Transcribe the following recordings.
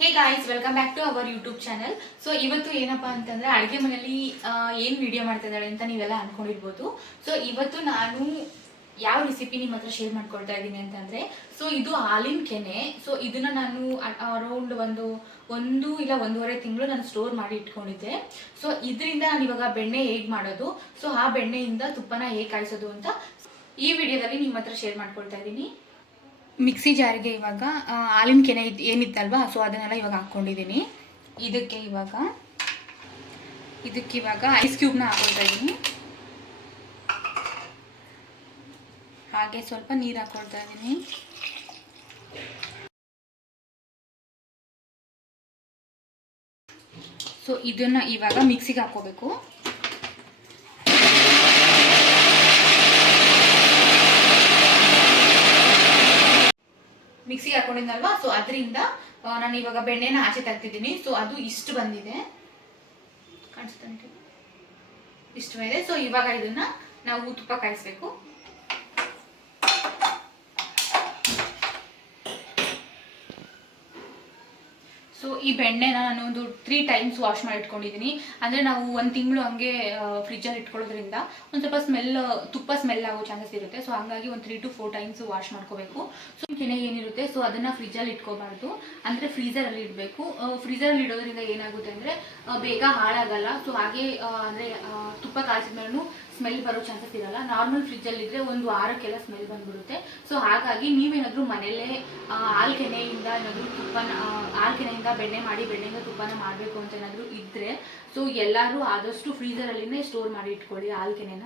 Hey guys, welcome back to our YouTube channel. So ಇವತ್ತು ಏನಪ್ಪಾ ಅಂತಂದ್ರೆ ಅಡುಗೆ ಮನೆಯಲ್ಲಿ ಏನು ವಿಡಿಯೋ ಮಾಡ್ತಾ ಇದ್ದಾಳೆ ಅಂತ ನೀವೆಲ್ಲ ಅನ್ಕೊಂಡಿರ್ಬೋದು. ಸೊ ಇವತ್ತು ನಾನು ಯಾವ ರೆಸಿಪಿ ನಿಮ್ಮ ಹತ್ರ ಶೇರ್ ಮಾಡ್ಕೊಳ್ತಾ ಇದ್ದೀನಿ ಅಂತಂದ್ರೆ, ಸೊ ಇದು ಹಾಲಿನ ಕೆನೆ. ಸೊ ಇದನ್ನ ನಾನು ಅರೌಂಡ್ ಒಂದು ಇಲ್ಲ ಒಂದೂವರೆ ತಿಂಗಳು ನಾನು ಸ್ಟೋರ್ ಮಾಡಿ ಇಟ್ಕೊಂಡಿದ್ದೆ. ಸೊ ಇದರಿಂದ ನಾನು ಇವಾಗ ಬೆಣ್ಣೆ ಹೇಗೆ ಮಾಡೋದು, ಸೊ ಆ ಬೆಣ್ಣೆಯಿಂದ ತುಪ್ಪನ ಹೇಗೆ ಕಾಯಿಸೋದು ಅಂತ ಈ ವಿಡಿಯೋದಲ್ಲಿ ನಿಮ್ಮ ಹತ್ರ ಶೇರ್ ಮಾಡ್ಕೊಳ್ತಾ ಇದ್ದೀನಿ. ಮಿಕ್ಸಿ ಜಾರಿಗೆ ಇವಾಗ ಹಾಲಿನ ಕೆನೆ ಏನಿತ್ತಲ್ವಾ, ಸೊ ಅದನ್ನೆಲ್ಲ ಇವಾಗ ಹಾಕ್ಕೊಂಡಿದ್ದೀನಿ. ಇದಕ್ಕೆ ಇವಾಗ ಐಸ್ ಕ್ಯೂಬ್ನ ಹಾಕೊಳ್ತಾ ಇದ್ದೀನಿ. ಹಾಗೆ ಸ್ವಲ್ಪ ನೀರು ಹಾಕೊಳ್ತಾ ಇದ್ದೀನಿ. ಸೊ ಇದನ್ನ ಇವಾಗ ಮಿಕ್ಸಿಗೆ ಹಾಕೋಬೇಕು. ಮಿಕ್ಸಿಗೆ ಹಾಕೊಂಡಿದ್ದಲ್ವಾ, ಸೊ ಅದರಿಂದ ನಾನು ಇವಾಗ ಬೆಣ್ಣೆನ ಆಚೆ ತೆಗ್ತಿದ್ದೀನಿ. ಸೊ ಅದು ಇಷ್ಟು ಬಂದಿದೆ, ಕಾಣಿಸ್ತಾ ಉಂಟು, ಇಷ್ಟು ಬಂದಿದೆ. ಸೊ ಇವಾಗ ಇದನ್ನ ನಾವು ತುಪ್ಪ ಕಾಯಿಸ್ಬೇಕು. ಸೊ ಈ ಬೆಣ್ಣೆನ ನಾನು ಒಂದು 3 ಟೈಮ್ಸ್ ವಾಶ್ ಮಾಡಿ ಇಟ್ಕೊಂಡಿದ್ದೀನಿ. ಅಂದರೆ ನಾವು 1 ತಿಂಗಳು ಹಂಗೆ ಫ್ರಿಜ್ಜಲ್ಲಿ ಇಟ್ಕೊಳ್ಳೋದ್ರಿಂದ ಒಂದು ಸ್ವಲ್ಪ ತುಪ್ಪ ಸ್ಮೆಲ್ ಆಗೋ ಚಾನ್ಸಸ್ ಇರುತ್ತೆ. ಸೊ ಹಾಗಾಗಿ ಒಂದು 3 to 4 ಟೈಮ್ಸ್ ವಾಶ್ ಮಾಡ್ಕೋಬೇಕು. ಸೊ ಕೆನೆ ಏನಿರುತ್ತೆ, ಸೊ ಅದನ್ನು ಫ್ರಿಜ್ಜಲ್ಲಿ ಇಟ್ಕೋಬಾರ್ದು, ಅಂದರೆ ಫ್ರೀಝರಲ್ಲಿ ಇಡಬೇಕು. ಫ್ರೀಝರಲ್ಲಿ ಇಡೋದ್ರಿಂದ ಏನಾಗುತ್ತೆ ಅಂದರೆ ಬೇಗ ಹಾಳಾಗಲ್ಲ. ಸೊ ಹಾಗೆ ಅಂದರೆ ತುಪ್ಪ ಕಾಯಿಸಿದ್ಮೇಲೂ ಸ್ಮೆಲ್ ಬರೋ ಚಾನ್ಸಸ್ ಇರಲ್ಲ. ನಾರ್ಮಲ್ ಫ್ರಿಜ್ಜಲ್ಲಿ ಇದ್ದರೆ ಒಂದು ವಾರಕ್ಕೆಲ್ಲ ಸ್ಮೆಲ್ ಬಂದ್ಬಿಡುತ್ತೆ. ಸೊ ಹಾಗಾಗಿ ನೀವೇನಾದರೂ ಮನೆಯಲ್ಲೇ ಹಾಲು ಕೆನೆಯಿಂದ ಬೆಣ್ಣೆ ಮಾಡಿ ಬೆಣ್ಣೆಯಿಂದ ತುಪ್ಪನ ಮಾಡಬೇಕು ಅಂತ ಏನಾದರೂ ಇದ್ದರೆ, ಸೊ ಎಲ್ಲರೂ ಆದಷ್ಟು ಫ್ರೀಝರಲ್ಲಿನೇ ಸ್ಟೋರ್ ಮಾಡಿ ಇಟ್ಕೊಳ್ಳಿ ಹಾಲು ಕೆನೆನ.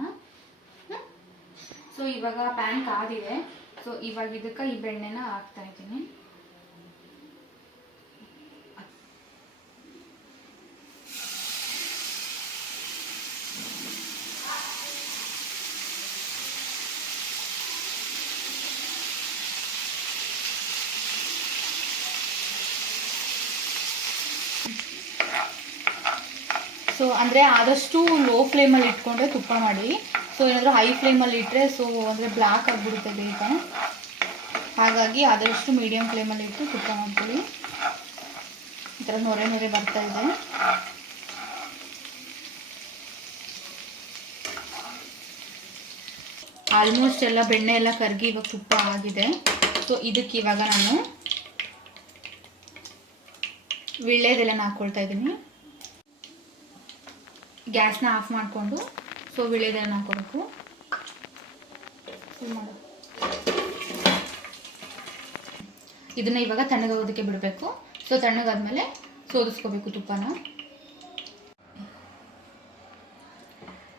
ಸೊ ಇವಾಗ ಪ್ಯಾನ್ ಕಾದಿದೆ. ಸೊ ಇವಾಗ ಇದಕ್ಕೆ ಈ ಬೆಣ್ಣೆನ ಹಾಕ್ತಾ ಇದ್ದೀನಿ. ಸೊ ಅಂದರೆ ಆದಷ್ಟು ಲೋ ಫ್ಲೇಮಲ್ಲಿ ಇಟ್ಕೊಂಡ್ರೆ ತುಪ್ಪ ಮಾಡಿ. ಸೊ ಏನಾದರೂ ಹೈ ಫ್ಲೇಮಲ್ಲಿ ಇಟ್ಟರೆ ಸೊ ಅಂದರೆ ಬ್ಲ್ಯಾಕ್ ಆಗಿಬಿಡುತ್ತೆ ಬೇಗ. ಹಾಗಾಗಿ ಆದಷ್ಟು ಮೀಡಿಯಮ್ ಫ್ಲೇಮಲ್ಲಿ ಇಟ್ಟು ತುಪ್ಪ ಮಾಡ್ಕೊಳ್ಳಿ. ಈ ಥರ ನೊರೆ ಬರ್ತಾ ಇದೆ. ಆಲ್ಮೋಸ್ಟ್ ಎಲ್ಲ ಬೆಣ್ಣೆ ಎಲ್ಲ ಕರಗಿ ಇವಾಗ ತುಪ್ಪ ಆಗಿದೆ. ಸೊ ಇದಕ್ಕೆ ಇವಾಗ ನಾನು ವಿಳ್ಳೆದೆಲೆನ ಹಾಕ್ಕೊಳ್ತಾ ಇದ್ದೀನಿ. ಗ್ಯಾಸ್ನ ಆಫ್ ಮಾಡಿಕೊಂಡು ಸೊ ವಿಳ್ಳೆದೆಲೆನ ಹಾಕೋಬೇಕು. ಇದನ್ನ ಇವಾಗ ತಣ್ಣಗಾಗೋದಕ್ಕೆ ಬಿಡಬೇಕು. ಸೊ ತಣ್ಣಗಾದ್ಮೇಲೆ ಸೋದಿಸ್ಕೋಬೇಕು ತುಪ್ಪನ.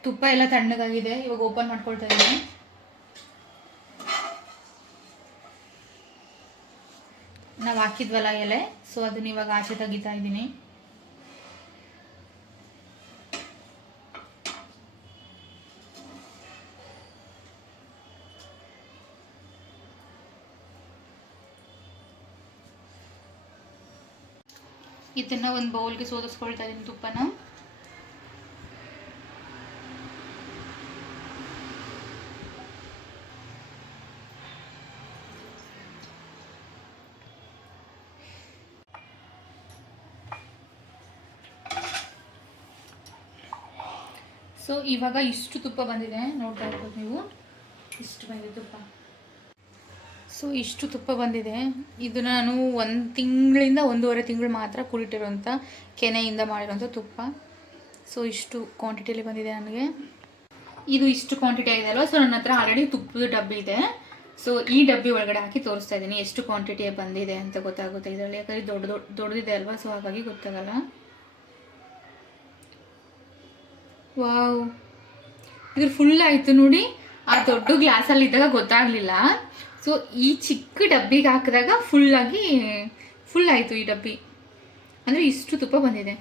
ತುಪ್ಪ ಎಲ್ಲ ತಣ್ಣಗಾಗಿದೆ. ಇವಾಗ ಓಪನ್ ಮಾಡ್ಕೊಳ್ತಾ ಇದ್ದೀನಿ. ನಾವು ಹಾಕಿದ್ವಲ್ಲ ಎಲೆ, ಸೊ ಅದನ್ನ ಇವಾಗ ಆಚೆ ತೆಗಿತಾ ಇದ್ದೀನಿ. ಇದನ್ನ ಒಂದು ಬೌಲ್ಗೆ ಸೋದಿಸ್ಕೊಳ್ತಾ ಇದ್ದೀನಿ ತುಪ್ಪನ. ಸೊ ಇವಾಗ ಇಷ್ಟು ತುಪ್ಪ ಬಂದಿದೆ, ನೋಡ್ತಾ ಇರ್ಬೋದು ನೀವು, ಇಷ್ಟು ಬಂದಿದೆ ತುಪ್ಪ. ಸೊ ಇಷ್ಟು ತುಪ್ಪ ಬಂದಿದೆ. ಇದು ನಾನು 1 ತಿಂಗಳಿಂದ 1.5 ತಿಂಗಳು ಮಾತ್ರ ಕುಡಿಟ್ಟಿರೋಂಥ ಕೆನೆಯಿಂದ ಮಾಡಿರೋಂಥ ತುಪ್ಪ. ಸೊ ಇಷ್ಟು ಕ್ವಾಂಟಿಟಿಯಲ್ಲಿ ಬಂದಿದೆ ನನಗೆ. ಇದು ಇಷ್ಟು ಕ್ವಾಂಟಿಟಿ ಆಗಿದೆ ಅಲ್ವಾ. ಸೊ ನನ್ನ ಹತ್ರ ಆಲ್ರೆಡಿ ತುಪ್ಪದ ಡಬ್ಬಿ ಇದೆ. ಸೊ ಈ ಡಬ್ಬಿ ಒಳಗಡೆ ಹಾಕಿ ತೋರಿಸ್ತಾ ಇದ್ದೀನಿ ಎಷ್ಟು ಕ್ವಾಂಟಿಟಿ ಬಂದಿದೆ ಅಂತ ಗೊತ್ತಾಗುತ್ತೆ ಇದರಲ್ಲಿ. ಯಾಕಂದರೆ ದೊಡ್ಡದಿದೆ ಅಲ್ವಾ, ಸೊ ಹಾಗಾಗಿ ಗೊತ್ತಾಗಲ್ಲ. ವಾವ್, ಇದ್ರ ಫುಲ್ ಆಯಿತು ನೋಡಿ. ಆ ದೊಡ್ಡ ಗ್ಲಾಸಲ್ಲಿ ಇದ್ದಾಗ ಗೊತ್ತಾಗಲಿಲ್ಲ. ಸೊ ಈ ಚಿಕ್ಕ ಡಬ್ಬಿಗೆ ಹಾಕಿದಾಗ ಫುಲ್ ಆಯಿತು ಈ ಡಬ್ಬಿ. ಅಂದರೆ ಇಷ್ಟು ತುಪ್ಪ ಬಂದಿದೆ.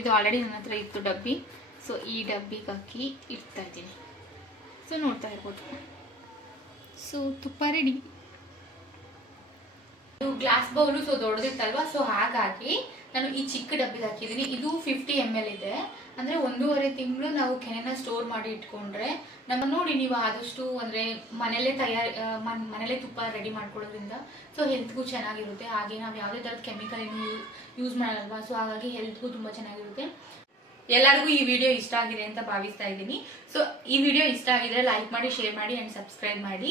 ಇದು ಆಲ್ರೆಡಿ ನನ್ನ ಹತ್ರ ಇತ್ತು ಡಬ್ಬಿ. ಸೊ ಈ ಡಬ್ಬಿಗೆ ಹಾಕಿ ಇಡ್ತಾ ಇದ್ದೀನಿ. ಸೊ ನೋಡ್ತಾ ಇರ್ಬೋದು. ಸೊ ತುಪ್ಪ ರೆಡಿ. ಗ್ಲಾಸ್ ಬೌಲು ಸೊ ದೊಡ್ಡದಿತ್ತಲ್ವಾ, ಸೊ ಹಾಗಾಗಿ ನಾನು ಈ ಚಿಕ್ಕ ಡಬ್ಬಿಗೆ ಹಾಕಿದ್ದೀನಿ. ಇದು 50 ml ಇದೆ. ಅಂದರೆ 1.5 ತಿಂಗಳು ನಾವು ಕೆನೆನ ಸ್ಟೋರ್ ಮಾಡಿ ಇಟ್ಕೊಂಡ್ರೆ ನಮ್ಮ ನೋಡಿ ನೀವು ಆದಷ್ಟು ಅಂದರೆ ಮನೇಲೇ ತುಪ್ಪ ರೆಡಿ ಮಾಡ್ಕೊಳ್ಳೋದ್ರಿಂದ ಸೊ ಹೆಲ್ತ್ಗೂ ಚೆನ್ನಾಗಿರುತ್ತೆ. ಹಾಗೆ ನಾವು ಯಾವುದೇ ಥರದ ಕೆಮಿಕಲ್ ಏನು ಯೂಸ್ ಮಾಡಲ್ವಾ, ಸೊ ಹಾಗಾಗಿ ಹೆಲ್ತ್ಗೂ ತುಂಬ ಚೆನ್ನಾಗಿರುತ್ತೆ. ಎಲ್ಲರಿಗೂ ಈ ವಿಡಿಯೋ ಇಷ್ಟ ಆಗಿದೆ ಅಂತ ಭಾವಿಸ್ತಾ ಇದ್ದೀನಿ. ಸೊ ಈ ವಿಡಿಯೋ ಇಷ್ಟ ಆಗಿದ್ರೆ ಲೈಕ್ ಮಾಡಿ, ಶೇರ್ ಮಾಡಿ ಆ್ಯಂಡ್ ಸಬ್ಸ್ಕ್ರೈಬ್ ಮಾಡಿ.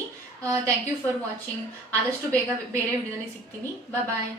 Thank you for watching. ಆದಷ್ಟು ಬೇಗ ಬೇರೆ ವಿಡಿಯೋದಲ್ಲಿ ಸಿಗ್ತೀನಿ. ಬಾಯ್.